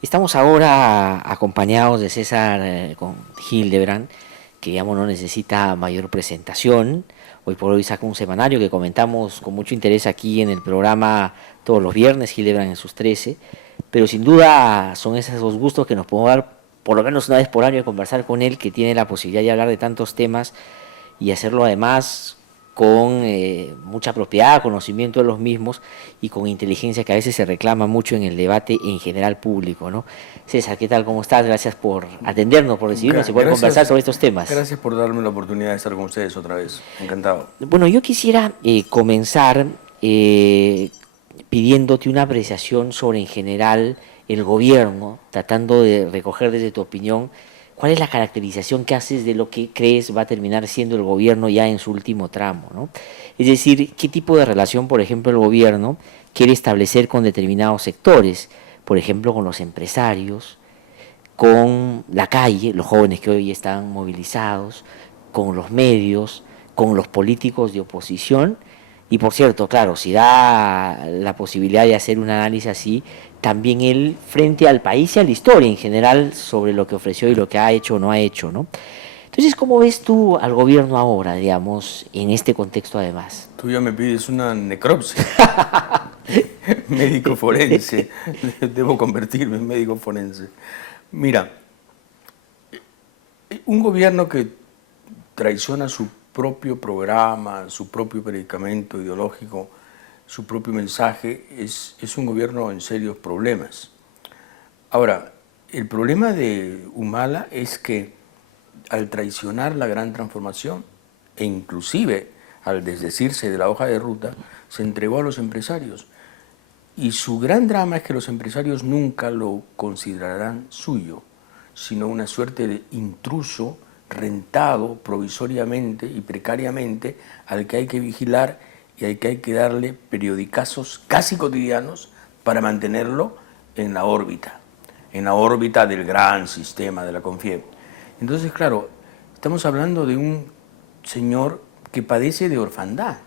Estamos ahora acompañados de César con Hildebrand, que digamos no necesita mayor presentación. Hoy por hoy saca un semanario que comentamos con mucho interés aquí en el programa todos los viernes, Hildebrand en sus 13. Pero sin duda son esos dos gustos que nos podemos dar por lo menos una vez por año de conversar con él, que tiene la posibilidad de hablar de tantos temas y hacerlo además con mucha propiedad, conocimiento de los mismos y con inteligencia que a veces se reclama mucho en el debate en general público, ¿no? César, ¿qué tal? ¿Cómo estás? Gracias por atendernos, por recibirnos y poder conversar Gracias, sobre estos temas. gracias por darme la oportunidad de estar con ustedes otra vez. Encantado. Bueno, yo quisiera comenzar pidiéndote una apreciación sobre en general el gobierno, tratando de recoger desde tu opinión cuál es la caracterización que haces de lo que crees va a terminar siendo el gobierno ya en su último tramo, ¿no? Es decir, qué tipo de relación, por ejemplo, el gobierno quiere establecer con determinados sectores, por ejemplo, con los empresarios, con la calle, los jóvenes que hoy están movilizados, con los medios, con los políticos de oposición. Y por cierto, claro, si da la posibilidad de hacer un análisis así, también él frente al país y a la historia en general sobre lo que ofreció y lo que ha hecho o no ha hecho, ¿no? Entonces, ¿cómo ves tú al gobierno ahora, digamos, en este contexto además? Tú ya me pides una necropsia. Médico forense. Debo convertirme en médico forense. Mira, un gobierno que traiciona su propio programa, su propio predicamento ideológico, su propio mensaje, es un gobierno en serios problemas. Ahora, el problema de Humala es que al traicionar la gran transformación e inclusive al desdecirse de la hoja de ruta, se entregó a los empresarios. Y su gran drama es que los empresarios nunca lo considerarán suyo, sino una suerte de intruso rentado provisoriamente y precariamente al que hay que vigilar y al que hay que darle periodicazos casi cotidianos para mantenerlo en la órbita del gran sistema de la CONFIEP. Entonces, claro, estamos hablando de un señor que padece de orfandad.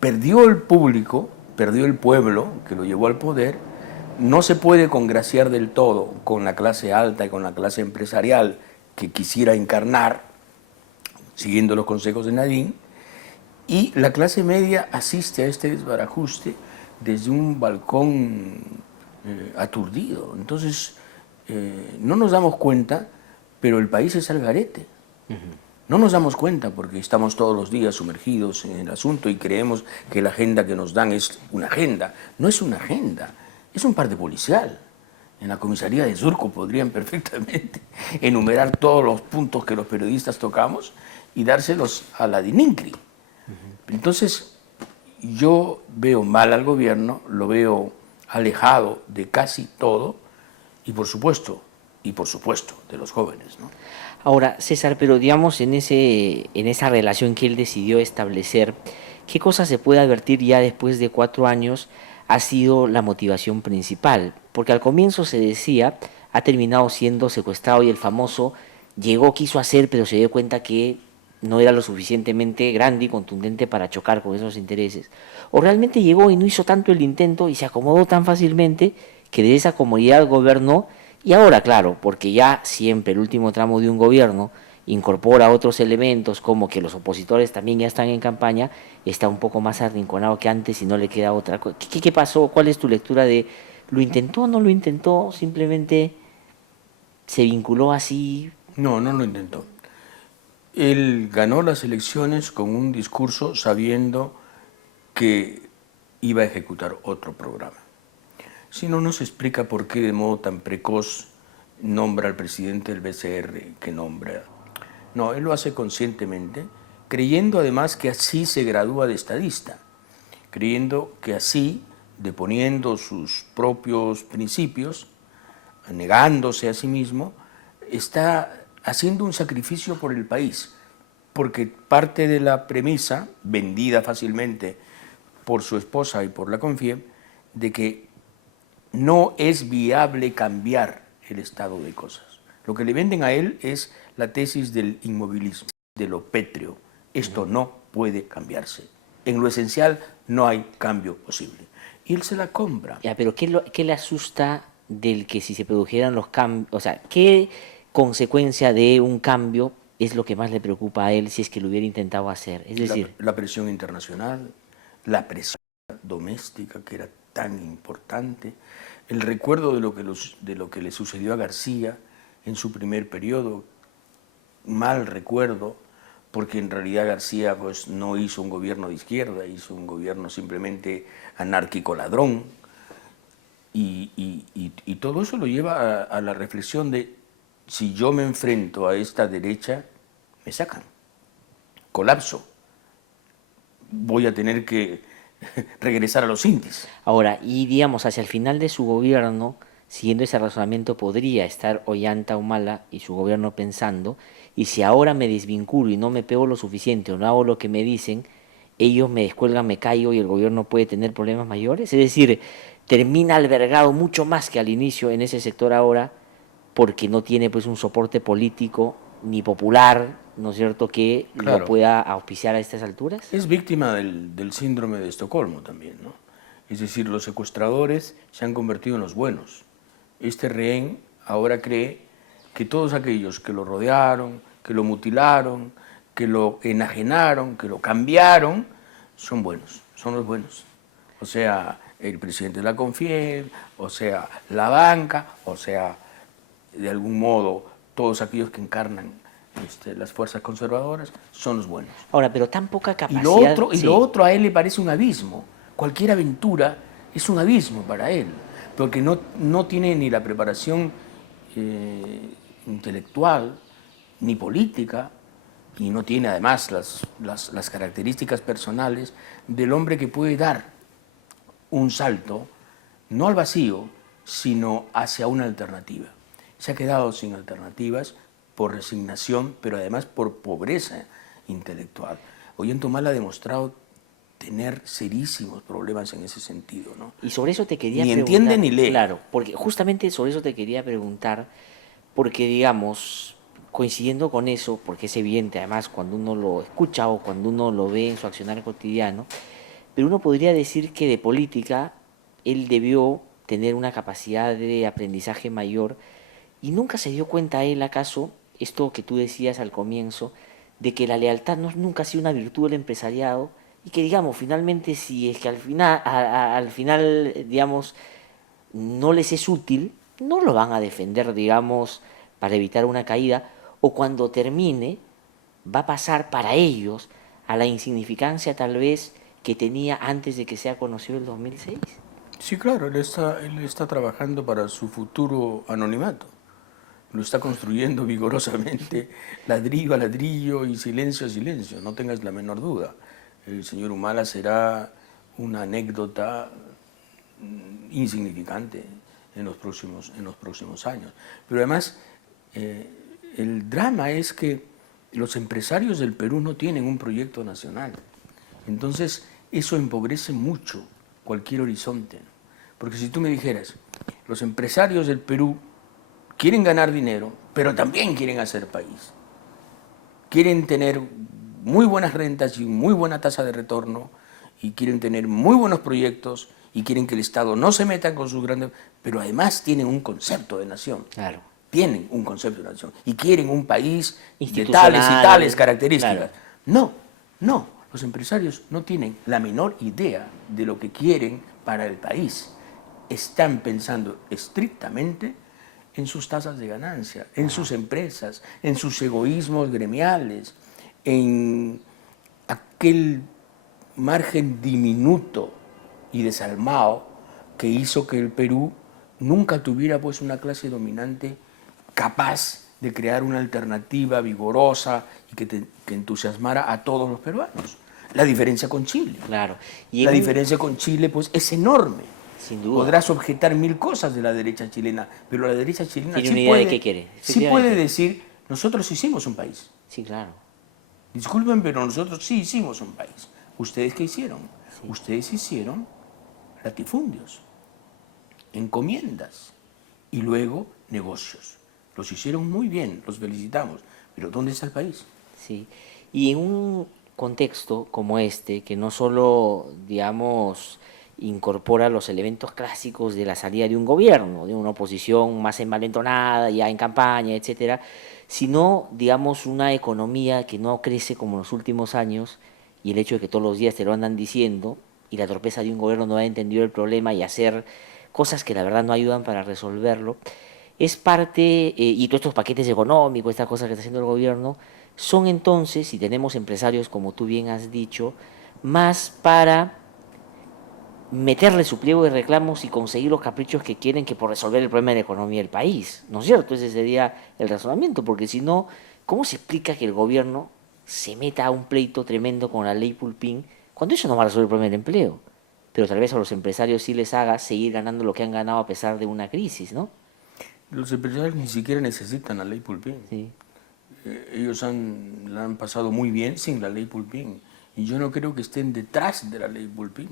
Perdió el público, perdió el pueblo que lo llevó al poder, no se puede congraciar del todo con la clase alta y con la clase empresarial que quisiera encarnar, siguiendo los consejos de Nadine, y la clase media asiste a este desbarajuste desde un balcón aturdido. Entonces, no nos damos cuenta, pero el país es al garete. No nos damos cuenta porque estamos todos los días sumergidos en el asunto y creemos que la agenda que nos dan es una agenda. No es una agenda, es un parte policial. En la comisaría de Surco podrían perfectamente enumerar todos los puntos que los periodistas tocamos y dárselos a la DININCRI. Entonces, yo veo mal al gobierno, lo veo alejado de casi todo y por supuesto, de los jóvenes, ¿no? Ahora, César, pero digamos en esa relación que él decidió establecer, ¿qué cosa se puede advertir ya después de 4 años ha sido la motivación principal? Porque al comienzo se decía, ha terminado siendo secuestrado y el famoso llegó, quiso hacer, pero se dio cuenta que no era lo suficientemente grande y contundente para chocar con esos intereses. O realmente llegó y no hizo tanto el intento y se acomodó tan fácilmente que de esa comodidad gobernó. Y ahora, claro, porque ya siempre el último tramo de un gobierno incorpora otros elementos como que los opositores también ya están en campaña, está un poco más arrinconado que antes y no le queda otra cosa. ¿Qué pasó? ¿Cuál es tu lectura de lo intentó o no lo intentó? Simplemente se vinculó así. No, no lo intentó. Él ganó las elecciones con un discurso sabiendo que iba a ejecutar otro programa. Si no, nos explica por qué de modo tan precoz nombra al presidente del BCR que nombra. No, él lo hace conscientemente, creyendo además que así se gradúa de estadista, creyendo que así, deponiendo sus propios principios, negándose a sí mismo, está haciendo un sacrificio por el país, porque parte de la premisa, vendida fácilmente por su esposa y por la CONFIEP, de que no es viable cambiar el estado de cosas. Lo que le venden a él es la tesis del inmovilismo, de lo pétreo. Esto no puede cambiarse. En lo esencial no hay cambio posible. Y él se la compra. Ya, pero ¿qué le asusta del que si se produjeran los cambios, o sea, ¿qué consecuencia de un cambio es lo que más le preocupa a él si es que lo hubiera intentado hacer? Es decir, La presión internacional, la presión doméstica, que era tan importante, el recuerdo de lo que le sucedió a García en su primer periodo, mal recuerdo, porque en realidad García pues, no hizo un gobierno de izquierda, hizo un gobierno simplemente anárquico ladrón, y todo eso lo lleva a la reflexión de si yo me enfrento a esta derecha, me sacan, colapso, voy a tener que regresar a los indies. ahora, y digamos, hacia el final de su gobierno, siguiendo ese razonamiento, podría estar Ollanta Humala y su gobierno pensando, y si ahora me desvinculo y no me pego lo suficiente o no hago lo que me dicen, ellos me descuelgan, me caigo y el gobierno puede tener problemas mayores. Es decir, termina albergado mucho más que al inicio en ese sector ahora, porque no tiene pues un soporte político ni popular, ¿no es cierto?, que lo Claro, pueda auspiciar a estas alturas. es víctima del síndrome de Estocolmo también, ¿no? Es decir, los secuestradores se han convertido en los buenos. Este rehén ahora cree que todos aquellos que lo rodearon, que lo mutilaron, que lo enajenaron, que lo cambiaron, son buenos, son los buenos. O sea, el presidente de la Confiel, o sea, la banca, o sea, de algún modo, todos aquellos que encarnan las fuerzas conservadoras son los buenos. Ahora, pero tan poca capacidad, Y lo sí. otro a él le parece un abismo. Cualquier aventura es un abismo para él, porque no tiene ni la preparación intelectual ni política, y no tiene además las características personales del hombre que puede dar un salto, no al vacío, sino hacia una alternativa. Se ha quedado sin alternativas por resignación, pero además por pobreza intelectual. Ollanta Humala ha demostrado tener serísimos problemas en ese sentido, ¿no? Y sobre eso te quería Ni entiende preguntar, ni lee. claro, porque justamente sobre eso te quería preguntar, porque digamos, coincidiendo con eso, porque es evidente además cuando uno lo escucha o cuando uno lo ve en su accionar cotidiano, pero uno podría decir que de política él debió tener una capacidad de aprendizaje mayor y nunca se dio cuenta él, acaso, esto que tú decías al comienzo, de que la lealtad no, nunca ha sido una virtud del empresariado y que, digamos, finalmente, si es que al final, digamos, no les es útil, no lo van a defender, digamos, para evitar una caída, o cuando termine, va a pasar para ellos a la insignificancia tal vez que tenía antes de que sea conocido el 2006. Sí, claro, él está trabajando para su futuro anonimato. Lo está construyendo vigorosamente, ladrillo a ladrillo y silencio a silencio, no tengas la menor duda. El señor Humala será una anécdota insignificante en los próximos años. Pero además, eh, el drama es que los empresarios del Perú no tienen un proyecto nacional. Entonces, eso empobrece mucho cualquier horizonte, ¿no? Porque si tú me dijeras, los empresarios del Perú quieren ganar dinero, pero también quieren hacer país. Quieren tener muy buenas rentas y muy buena tasa de retorno, y quieren tener muy buenos proyectos, y quieren que el Estado no se meta con sus grandes, pero además tienen un concepto de nación. Claro. Tienen un concepto de nación y quieren un país de tales y Institucional, tales características. claro. No, no, los empresarios no tienen la menor idea de lo que quieren para el país. Están pensando estrictamente en sus tasas de ganancia, en sus empresas, en sus egoísmos gremiales, en aquel margen diminuto y desalmado que hizo que el Perú nunca tuviera pues una clase dominante capaz de crear una alternativa vigorosa y que entusiasmara a todos los peruanos. La diferencia con Chile. Claro. Y La en un, diferencia con Chile pues es enorme. sin duda, Podrás objetar mil cosas de la derecha chilena, pero la derecha chilena tiene una idea de qué quiere, sí puede efectivamente. decir, nosotros hicimos un país. Sí, claro. Disculpen, pero nosotros sí hicimos un país. ¿Ustedes qué hicieron? Sí. Ustedes hicieron latifundios, encomiendas y luego negocios. Los hicieron muy bien, los felicitamos. Pero ¿dónde está el país? Sí. Y en un contexto como este, que no solo, digamos, incorpora los elementos clásicos de la salida de un gobierno, de una oposición más envalentonada, ya en campaña, etcétera, sino, digamos, una economía que no crece como en los últimos años, y el hecho de que todos los días te lo andan diciendo, y la torpeza de un gobierno no ha entendido el problema y hacer cosas que la verdad no ayudan para resolverlo, es parte, y todos estos paquetes económicos, estas cosas que está haciendo el gobierno, son entonces, si tenemos empresarios, como tú bien has dicho, más para meterle su pliego de reclamos y conseguir los caprichos que quieren que por resolver el problema de la economía del país. ¿No es cierto? Ese sería el razonamiento, porque si no, ¿cómo se explica que el gobierno se meta a un pleito tremendo con la ley Pulpín cuando eso no va a resolver el problema del empleo? Pero tal vez a los empresarios sí les haga seguir ganando lo que han ganado a pesar de una crisis, ¿no? Los empresarios ni siquiera necesitan la ley Pulpín. Sí. Ellos la han pasado muy bien sin la ley Pulpín. Y yo no creo que estén detrás de la ley Pulpín.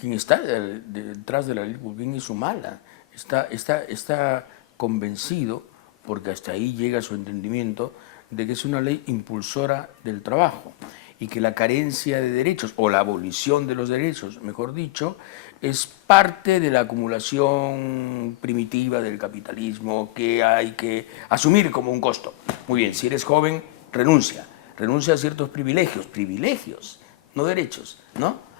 Quien está detrás de la ley Pulpín es Humala. Está convencido, porque hasta ahí llega su entendimiento, de que es una ley impulsora del trabajo y que la carencia de derechos, o la abolición de los derechos, mejor dicho, es parte de la acumulación primitiva del capitalismo que hay que asumir como un costo. Muy bien, si eres joven, renuncia a ciertos privilegios, no derechos, ¿no?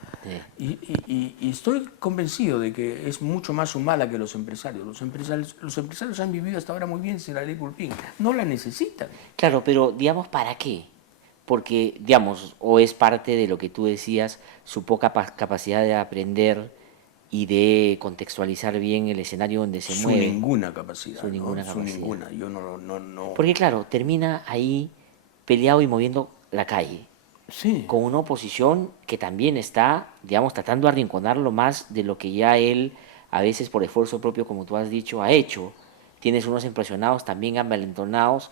Sí. Y estoy convencido de que es mucho más Humala que los empresarios. Los empresarios han vivido hasta ahora muy bien sin la ley Pulpín. No la necesitan. Claro, pero digamos, ¿para qué? Porque, digamos, o es parte de lo que tú decías, su poca capacidad de aprender y de contextualizar bien el escenario donde se Su mueve. ninguna capacidad, Su ¿no? ninguna Su capacidad. ninguna. Yo no. Porque claro, termina ahí peleado y moviendo la calle, Sí, con una oposición que también está, digamos, tratando de arrinconarlo más de lo que ya él, a veces por esfuerzo propio, como tú has dicho, ha hecho. Tienes unos impresionados también envalentonados,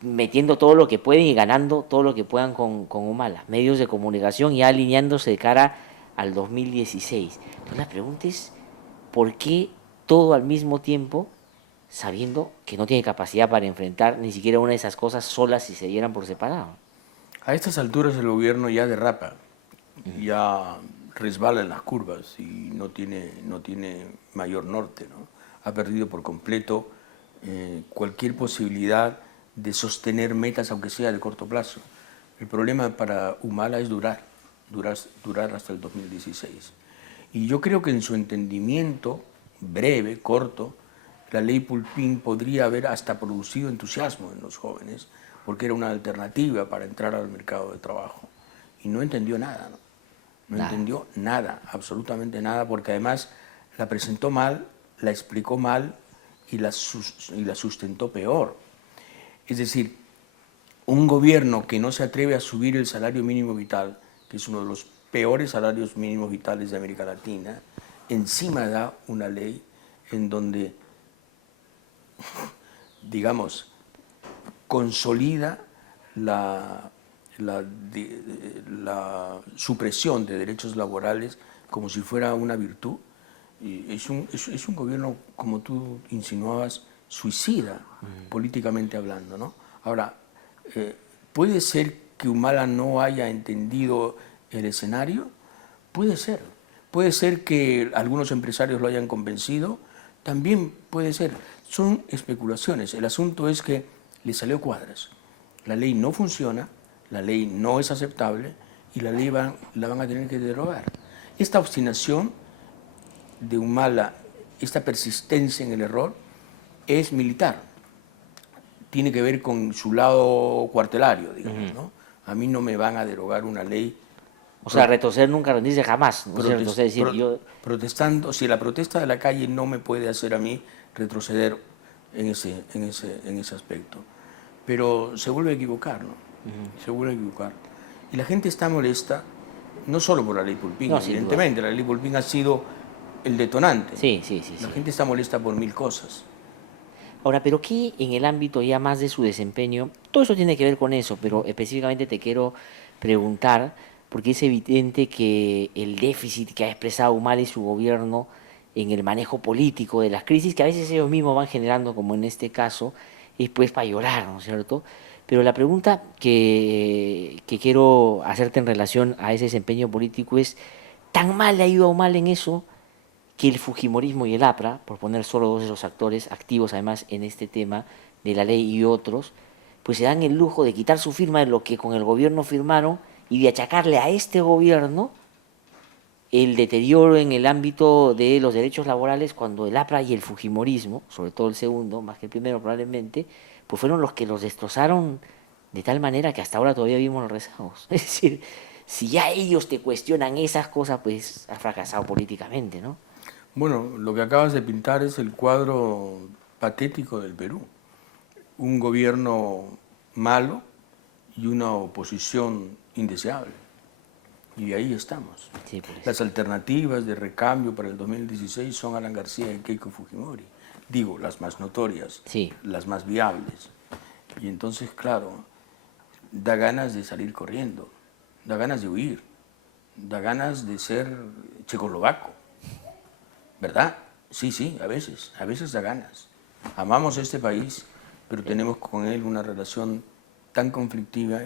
metiendo todo lo que pueden y ganando todo lo que puedan con Humala. Medios de comunicación ya alineándose de cara al 2016. Entonces la pregunta es, ¿por qué todo al mismo tiempo, sabiendo que no tiene capacidad para enfrentar ni siquiera una de esas cosas solas si se dieran por separado? a estas alturas el gobierno ya derrapa, ya resbala en las curvas y no tiene mayor norte, ¿no? Ha perdido por completo cualquier posibilidad de sostener metas, aunque sea de corto plazo. El problema para Humala es durar hasta el 2016. Y yo creo que en su entendimiento breve, corto, la ley Pulpín podría haber hasta producido entusiasmo en los jóvenes, porque era una alternativa para entrar al mercado de trabajo. Y no entendió nada, ¿no? No Nada. entendió nada, absolutamente nada, porque además la presentó mal, la explicó mal y la sustentó peor. Es decir, un gobierno que no se atreve a subir el salario mínimo vital, que es uno de los peores salarios mínimos vitales de América Latina, encima da una ley en donde, digamos, consolida la supresión de derechos laborales como si fuera una virtud. Y es un gobierno, como tú insinuabas, suicida, políticamente hablando, ¿no? Ahora, ¿puede ser que Humala no haya entendido el escenario? Puede ser. Puede ser que algunos empresarios lo hayan convencido, también puede ser. Son especulaciones. El asunto es que le salió cuadras. La ley no funciona, la ley no es aceptable y la ley la van a tener que derogar. Esta obstinación de Humala, esta persistencia en el error, es militar. Tiene que ver con su lado cuartelario, digamos, ¿no? A mí no me van a derogar una ley. O sea, retroceder nunca, rendirse jamás, ¿no es cierto? O sea, decir, yo... Protestando, si la protesta de la calle no me puede hacer a mí retroceder en ese aspecto. Pero se vuelve a equivocar, ¿no? Se vuelve a equivocar. Y la gente está molesta, no solo por la ley Pulpín, No, sin duda. evidentemente, la ley Pulpín ha sido el detonante. Sí, sí, sí, La sí. gente está molesta por mil cosas. Ahora, pero ¿qué en el ámbito ya más de su desempeño? Todo eso tiene que ver con eso, pero específicamente te quiero preguntar, porque es evidente que el déficit que ha expresado Humala y su gobierno en el manejo político de las crisis, que a veces ellos mismos van generando, como en este caso, es pues para llorar, ¿no es cierto? Pero la pregunta que quiero hacerte en relación a ese desempeño político es, tan mal le ha ido mal en eso que el Fujimorismo y el APRA, por poner solo dos de los actores activos además en este tema de la ley y otros, pues se dan el lujo de quitar su firma de lo que con el gobierno firmaron y de achacarle a este gobierno el deterioro en el ámbito de los derechos laborales cuando el APRA y el Fujimorismo, sobre todo el segundo, más que el primero probablemente, pues fueron los que los destrozaron de tal manera que hasta ahora todavía vivimos los rezagos. Es decir, si ya ellos te cuestionan esas cosas, pues has fracasado políticamente, ¿no? Bueno, lo que acabas de pintar es el cuadro patético del Perú. Un gobierno malo y una oposición indeseable. Y ahí estamos. Sí, pues. Las alternativas de recambio para el 2016 son Alan García y Keiko Fujimori. Digo, las más notorias, Sí. las más viables. Y entonces, claro, da ganas de salir corriendo, da ganas de huir, da ganas de ser checoslovaco, ¿verdad? Sí, sí, a veces da ganas. Amamos este país, pero tenemos con él una relación tan conflictiva,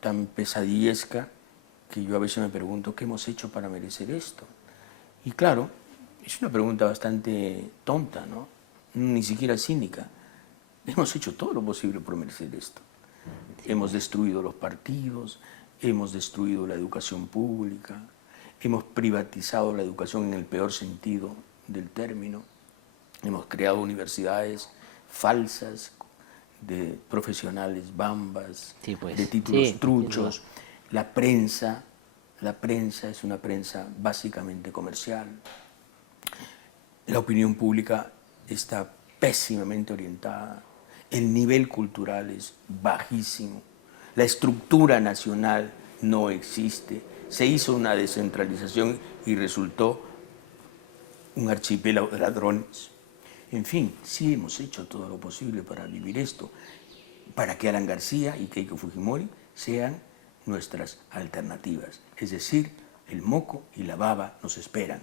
tan pesadillesca, que yo a veces me pregunto, ¿qué hemos hecho para merecer esto? Y claro, es una pregunta bastante tonta, ¿no? Ni siquiera cínica. Hemos hecho todo lo posible por merecer esto. Hemos destruido los partidos, hemos destruido la educación pública, hemos privatizado la educación en el peor sentido del término, hemos creado universidades falsas de profesionales bambas, Sí, pues. de títulos Sí, truchos. La prensa es una prensa básicamente comercial. La opinión pública está pésimamente orientada. El nivel cultural es bajísimo. La estructura nacional no existe. Se hizo una descentralización y resultó un archipiélago de ladrones. En fin, sí hemos hecho todo lo posible para vivir esto, para que Alan García y Keiko Fujimori sean nuestras alternativas. Es decir, el moco y la baba nos esperan.